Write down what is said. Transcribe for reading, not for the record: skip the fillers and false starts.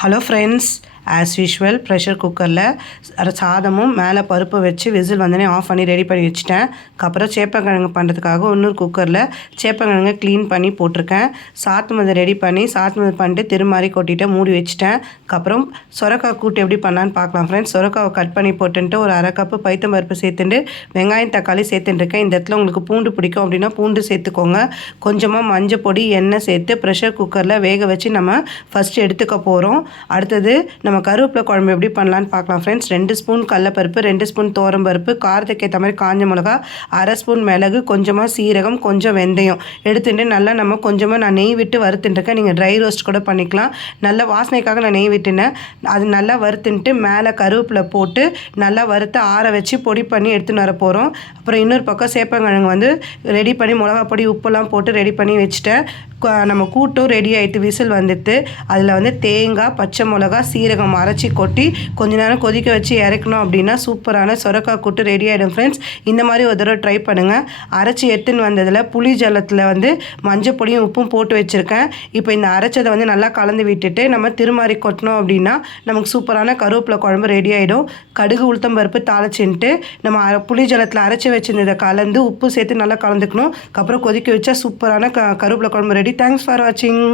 Hello friends, as usual pressure குக்கரில் சாதமும் மேலே பருப்பு வச்சு விசில் வந்தோடனே ஆஃப் பண்ணி ரெடி பண்ணி வச்சுட்டேன். அப்புறம் சேப்பங்கிழங்கு பண்ணுறதுக்காக இன்னொரு குக்கரில் சேப்பங்கிழங்கு க்ளீன் பண்ணி போட்டிருக்கேன். சாத்து மதை ரெடி பண்ணி சாத்து மதை பண்ணிட்டு திருமாறி கொட்டிட்டு மூடி வச்சுட்டேன். அப்புறம் சொரக்காய் கூட்டு எப்படி பண்ணான்னு பார்க்கலாம் ஃப்ரெண்ட்ஸ். சொரக்காவை கட் பண்ணி போட்டுன்ட்டு ஒரு அரை கப்பு பைத்தம் பருப்பு சேர்த்துட்டு வெங்காயம் தக்காளி சேர்த்துட்டுருக்கேன். இந்த இடத்துல உங்களுக்கு பூண்டு பிடிக்கும் அப்படின்னா பூண்டு சேர்த்துக்கோங்க. கொஞ்சமாக மஞ்சள் பொடி எண்ணெய் சேர்த்து ப்ரெஷர் குக்கரில் வேக வச்சு நம்ம ஃபஸ்ட்டு எடுத்துக்க போகிறோம். அடுத்தது நம்ம கருவேப்பிலை குழம்பு எப்படி பண்ணலான்னு பார்க்கலாம் ஃப்ரெண்ட்ஸ். 2 ஸ்பூன் கடலப்பருப்பு, 2 ஸ்பூன் துவரம்பருப்பு, காரத்துக்கு ஏற்ற மாதிரி காஞ்ச மிளகா, அரை ஸ்பூன் மிளகு, கொஞ்சமாக சீரகம், கொஞ்சம் வெந்தயம் எடுத்துட்டு நல்லா நம்ம கொஞ்சமாக நான் நெய் விட்டு வறுத்துட்டுருக்கேன். நீங்கள் ட்ரை ரோஸ்ட் கூட பண்ணிக்கலாம். நல்ல வாசனைக்காக நான் நெய் விட்டுனேன். அது நல்லா வறுத்துன்ட்டு மேலே கருவேப்பிலை போட்டு நல்லா வறுத்து ஆற வச்சு பொடி பண்ணி எடுத்துன்னு வர போகிறோம். அப்புறம் இன்னொரு பக்கம் சேப்பங்கிழங்கு ரெடி பண்ணி மிளகா பொடி உப்பெல்லாம் போட்டு ரெடி பண்ணி வச்சுட்டேன். நம்ம கூட்டும் ரெடி ஆகிட்டு விசில் வந்துட்டு அதில் தேங்காய், பச்சை மிளகா, சீரகம் அரைச்சி கொட்டி கொஞ்ச நேரம் கொதிக்க வச்சு இறக்கணும் அப்படின்னா சூப்பரான சொரக்காய் கூட்டு ரெடி ஆகிடும் ஃப்ரெண்ட்ஸ். இந்த மாதிரி ஒரு தடவை ட்ரை பண்ணுங்கள். அரைச்சி எடுத்துன்னு வந்ததில் புளி ஜலத்தில் மஞ்சள் பொடியும் உப்பும் போட்டு வச்சுருக்கேன். இப்போ இந்த அரைச்சதை நல்லா கலந்து விட்டுட்டு நம்ம திருமாறி கொட்டினோம் அப்படின்னா நமக்கு சூப்பரான கருவேப்பிலை குழம்பு ரெடி ஆகிடும். கடுகு உளுத்தம்பருப்பு தாளிச்சுன்ட்டு நம்ம புளி ஜலத்தில் அரைச்சி வச்சுருந்ததை கலந்து உப்பு சேர்த்து நல்லா கலந்துக்கணும். அப்புறம் கொதிக்க வச்சா சூப்பரான கருவேப்பிலை குழம்பு ரெடி. தேங்க்ஸ் ஃபார் வாட்சிங்.